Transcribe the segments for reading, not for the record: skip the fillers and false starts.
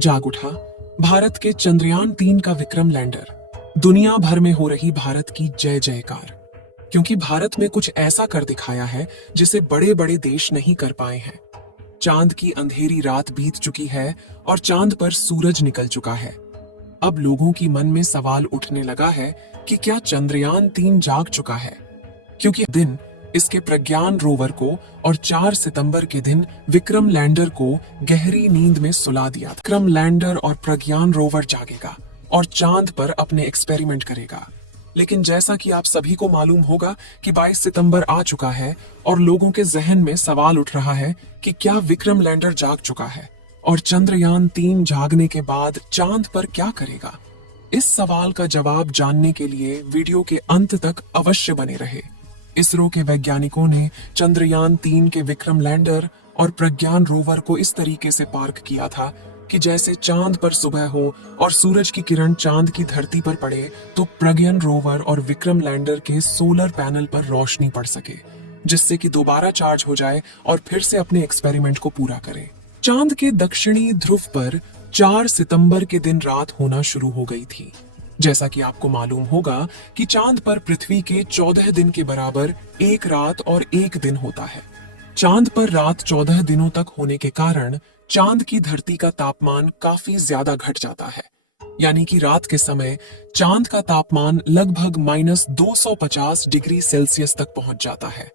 जाग उठा भारत के चंद्रयान 3 का विक्रम लैंडर। दुनिया भर में हो रही भारत की जय जयकार, क्योंकि भारत में कुछ ऐसा कर दिखाया है जिसे बड़े बड़े देश नहीं कर पाए हैं। चांद की अंधेरी रात बीत चुकी है और चांद पर सूरज निकल चुका है। अब लोगों की मन में सवाल उठने लगा है कि क्या चंद्रयान 3 जाग चुका है, क्योंकि दिन इसके प्रज्ञान रोवर को और 4 सितंबर के दिन विक्रम लैंडर को गहरी नींद में सुला दिया था। विक्रम लैंडर और प्रज्ञान रोवर जागेगा और चांद पर अपने एक्सपेरिमेंट करेगा। लेकिन जैसा कि आप सभी को मालूम होगा कि 22 सितंबर आ चुका है और लोगों के जहन में सवाल उठ रहा है कि क्या विक्रम लैंडर जाग चुका है और चंद्रयान 3 जागने के बाद चांद पर क्या करेगा। इस सवाल का जवाब जानने के लिए वीडियो के अंत तक अवश्य बने रहे। इसरो के वैज्ञानिकों ने चंद्रयान 3 के विक्रम लैंडर और प्रज्ञान रोवर को इस तरीके से पार्क किया था कि जैसे चांद पर सुबह हो और सूरज की किरण चांद की धरती पर पड़े तो प्रज्ञान रोवर और विक्रम लैंडर के सोलर पैनल पर रोशनी पड़ सके, जिससे कि दोबारा चार्ज हो जाए और फिर से अपने एक्सपेरिमेंट को पूरा करे। चांद के दक्षिणी ध्रुव पर 4 सितंबर के दिन रात होना शुरू हो गई थी। जैसा कि आपको मालूम होगा कि चांद पर पृथ्वी के 14 दिन के बराबर एक रात और एक दिन होता है। चांद पर रात 14 दिनों तक होने के कारण चांद की धरती का तापमान काफी ज्यादा घट जाता है। यानी कि रात के समय चांद का तापमान लगभग -250 डिग्री सेल्सियस तक पहुंच जाता है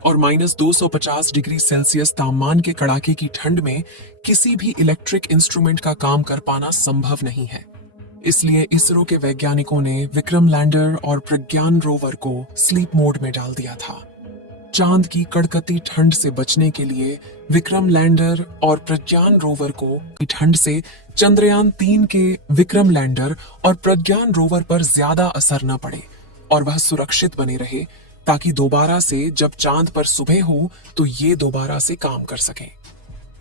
और -250 डिग्री सेल्सियस तापमान के कड़ाके की ठंड में किसी भी इलेक्ट्रिक इंस्ट्रूमेंट का काम कर पाना संभव नहीं है। इसलिए इसरो के वैज्ञानिकों ने विक्रम लैंडर और प्रज्ञान रोवर को स्लीप मोड में डाल दिया था। चांद की कड़कती ठंड से बचने के लिए विक्रम लैंडर और प्रज्ञान रोवर को ठंड से चंद्रयान 3 के विक्रम लैंडर और प्रज्ञान रोवर पर ज्यादा असर न पड़े और वह सुरक्षित बने रहे, ताकि दोबारा से जब चांद पर सुबह हो तो ये दोबारा से काम कर सकें।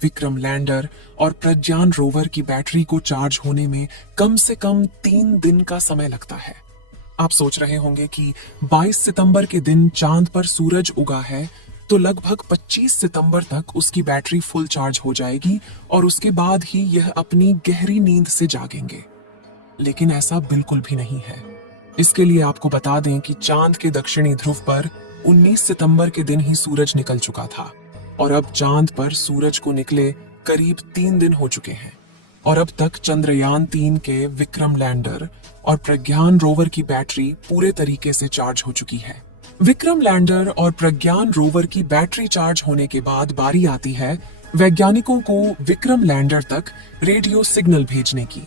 विक्रम लैंडर और प्रज्ञान रोवर की बैटरी को चार्ज होने में कम से कम 3 दिन का समय लगता है। आप सोच रहे होंगे कि 22 सितंबर के दिन चांद पर सूरज उगा है तो लगभग 25 सितंबर तक उसकी बैटरी फुल चार्ज हो जाएगी और उसके बाद ही यह अपनी गहरी नींद से जागेंगे। लेकिन ऐसा बिल्कुल भी नहीं है। इसके लिए आपको बता दें कि चांद के दक्षिणी ध्रुव पर 19 सितंबर के दिन ही सूरज निकल चुका था और अब चांद पर सूरज को निकले करीब 3 दिन हो चुके हैं और अब तक चंद्रयान 3 के विक्रम लैंडर और प्रज्ञान रोवर की बैटरी पूरे तरीके से चार्ज हो चुकी है। विक्रम लैंडर और प्रज्ञान रोवर की बैटरी चार्ज होने के बाद बारी आती है वैज्ञानिकों को विक्रम लैंडर तक रेडियो सिग्नल भेजने की।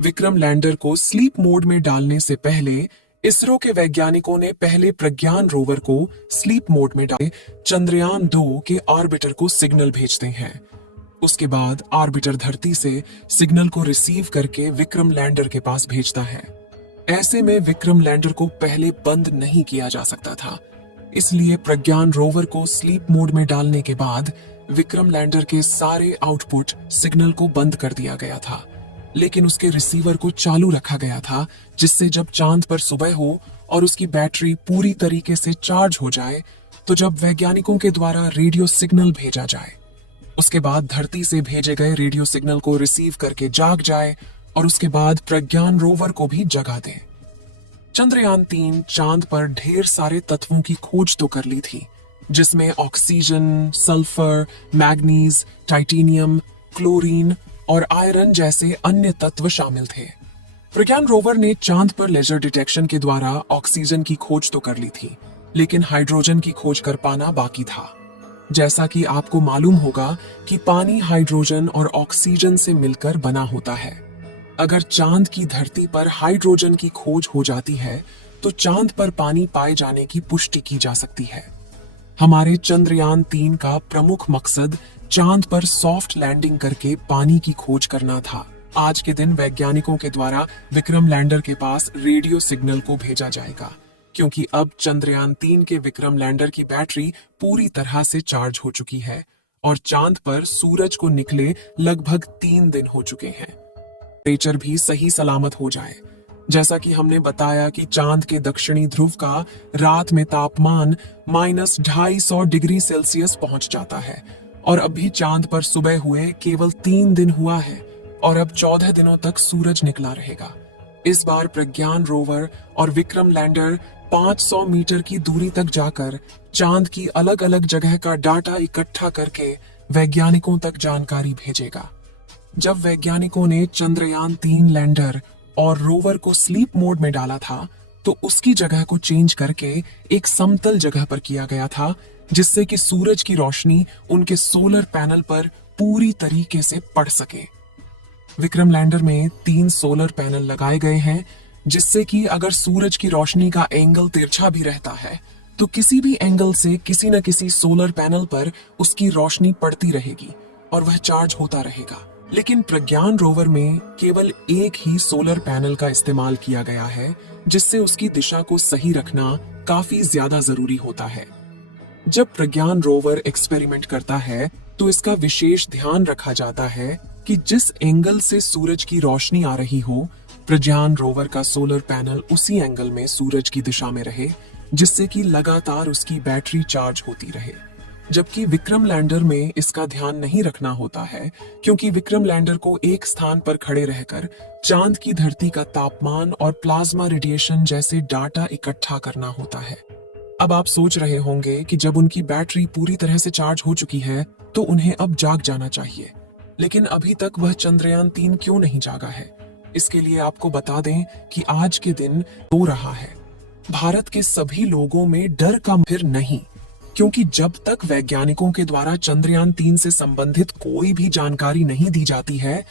विक्रम लैंडर को स्लीप मोड में डालने से पहले इसरो के वैज्ञानिकों ने पहले प्रज्ञान रोवर को स्लीप मोड में डाले चंद्रयान 2 के ऑर्बिटर को सिग्नल भेजते हैं। उसके बाद ऑर्बिटर धरती से सिग्नल को रिसीव करके विक्रम लैंडर के पास भेजता है। ऐसे में विक्रम लैंडर को पहले बंद नहीं किया जा सकता था, इसलिए प्रज्ञान रोवर को स्लीप मोड में डालने के बाद विक्रम लैंडर के सारे आउटपुट सिग्नल को बंद कर दिया गया था, लेकिन उसके रिसीवर को चालू रखा गया था, जिससे जब चांद पर सुबह हो और उसकी बैटरी पूरी तरीके से चार्ज हो जाए तो जब वैज्ञानिकों के द्वारा रेडियो सिग्नल भेजा जाए, उसके बाद धरती से भेजे गए रेडियो सिग्नल को रिसीव करके जाग जाए और उसके बाद प्रज्ञान रोवर को भी जगा दे। चंद्रयान 3 चांद पर ढेर सारे तत्वों की खोज तो कर ली थी, जिसमें oxygen, sulphur, manganese, titanium, chlorine और आयरन जैसे अन्य तत्व शामिल थे। प्रज्ञान रोवर ने चांद पर लेजर डिटेक्शन के द्वारा ऑक्सीजन की खोज तो कर ली थी, लेकिन हाइड्रोजन की खोज कर पाना बाकी था। जैसा कि आपको मालूम होगा कि पानी हाइड्रोजन और ऑक्सीजन से मिलकर बना होता है। अगर चांद की धरती पर हाइड्रोजन की खोज हो जाती है तो चांद पर पानी पाए जाने की पुष्टि की जा सकती है। हमारे चंद्रयान 3 का प्रमुख मकसद चांद पर सॉफ्ट लैंडिंग करके पानी की खोज करना था। आज के दिन वैज्ञानिकों के द्वारा विक्रम लैंडर के पास रेडियो सिग्नल को भेजा जाएगा, क्योंकि अब चंद्रयान 3 के विक्रम लैंडर की बैटरी पूरी तरह से चार्ज हो चुकी है और चांद पर सूरज को निकले लगभग 3 दिन हो चुके हैं। टेम्परेचर भी सही सलामत हो जाए। जैसा कि हमने बताया कि चांद के दक्षिणी ध्रुव का रात में तापमान -250 डिग्री सेल्सियस पहुंच जाता है और अभी चांद पर सुबह हुए केवल 3 दिन हुआ है और अब 14 दिनों तक सूरज निकला रहेगा। इस बार प्रज्ञान रोवर और विक्रम लैंडर 500 मीटर की दूरी तक जाकर चांद की अलग अलग जगह का डाटा इकट्ठा करके वैज्ञानिकों तक जानकारी भेजेगा। जब वैज्ञानिकों ने चंद्रयान-3 लैंडर और रोवर को स्लीप मोड में डाला था, तो उसकी जगह को चेंज करके एक समतल जगह पर किया गया था, जिससे कि सूरज की रोशनी उनके सोलर पैनल पर पूरी तरीके से पड़ सके। विक्रम लैंडर में 3 सोलर पैनल लगाए गए हैं, जिससे कि अगर सूरज की रोशनी का एंगल तिरछा भी रहता है, तो किसी भी एंगल से किसी न किसी सोलर पैनल पर उसकी रोशनी पड़ती रहेगी और वह चार्ज होता रहेगा। लेकिन प्रज्ञान रोवर में केवल एक ही सोलर पैनल का इस्तेमाल किया गया है, जिससे उसकी दिशा को सही रखना काफी ज्यादा जरूरी होता है। जब प्रज्ञान रोवर एक्सपेरिमेंट करता है, तो इसका विशेष ध्यान रखा जाता है कि जिस एंगल से सूरज की रोशनी आ रही हो, प्रज्ञान रोवर का सोलर पैनल उसी एंगल में सूरज की दिशा में रहे, जिससे कि लगातार उसकी बैटरी चार्ज होती रहे। जबकि विक्रम लैंडर में इसका ध्यान नहीं रखना होता है, क्योंकि विक्रम लैंडर को एक स्थान पर खड़े रहकर चांद की धरती का तापमान और प्लाज्मा रेडिएशन जैसे डाटा इकट्ठा करना होता है। अब आप सोच रहे होंगे कि जब उनकी बैटरी पूरी तरह से चार्ज हो चुकी है, तो उन्हें अब जाग जाना चाहिए। लेकिन अभी तक वह चंद्रयान-3 क्यों नहीं जागा है? इसके लिए आपको बता दें कि आज के दिन सो रहा है। भारत के सभी लोगों में डर का फिर नहीं, क्योंकि जब तक वैज्ञानिकों के द्वारा चंद्रयान-3 से संबंधित कोई भी जानकारी नहीं दी जाती है,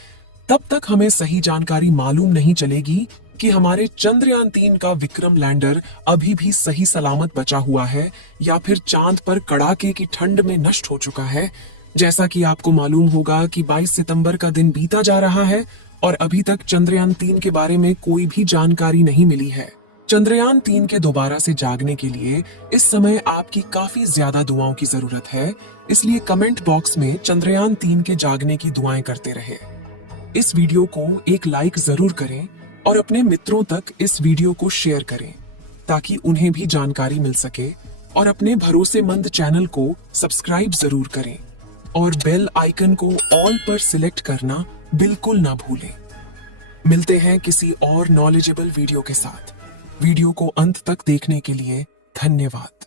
तब तक हमें सही जानकारी मालूम नहीं चलेगी कि हमारे चंद्रयान-3 का विक्रम लैंडर अभी भी सही सलामत बचा हुआ है या फिर चांद पर कड़ाके की ठंड में नष्ट हो चुका है। जैसा कि आपको मालूम होगा कि 22 सितंबर का दिन बीता जा रहा है और अभी तक चंद्रयान-3 के बारे में कोई भी जानकारी नहीं मिली है। चंद्रयान-3 के दोबारा से जागने के लिए इस समय आपकी काफी ज्यादा दुआओं की जरूरत है, इसलिए कमेंट बॉक्स में चंद्रयान-3 के जागने की दुआएं करते रहे। इस वीडियो को एक लाइक जरूर करें और अपने मित्रों तक इस वीडियो को शेयर करें, ताकि उन्हें भी जानकारी मिल सके, और अपने भरोसेमंद चैनल को सब्सक्राइब जरूर करें और बेल आइकन को ऑल पर सिलेक्ट करना बिल्कुल ना भूलें। मिलते हैं किसी और नॉलेजेबल वीडियो के साथ। वीडियो को अंत तक देखने के लिए धन्यवाद।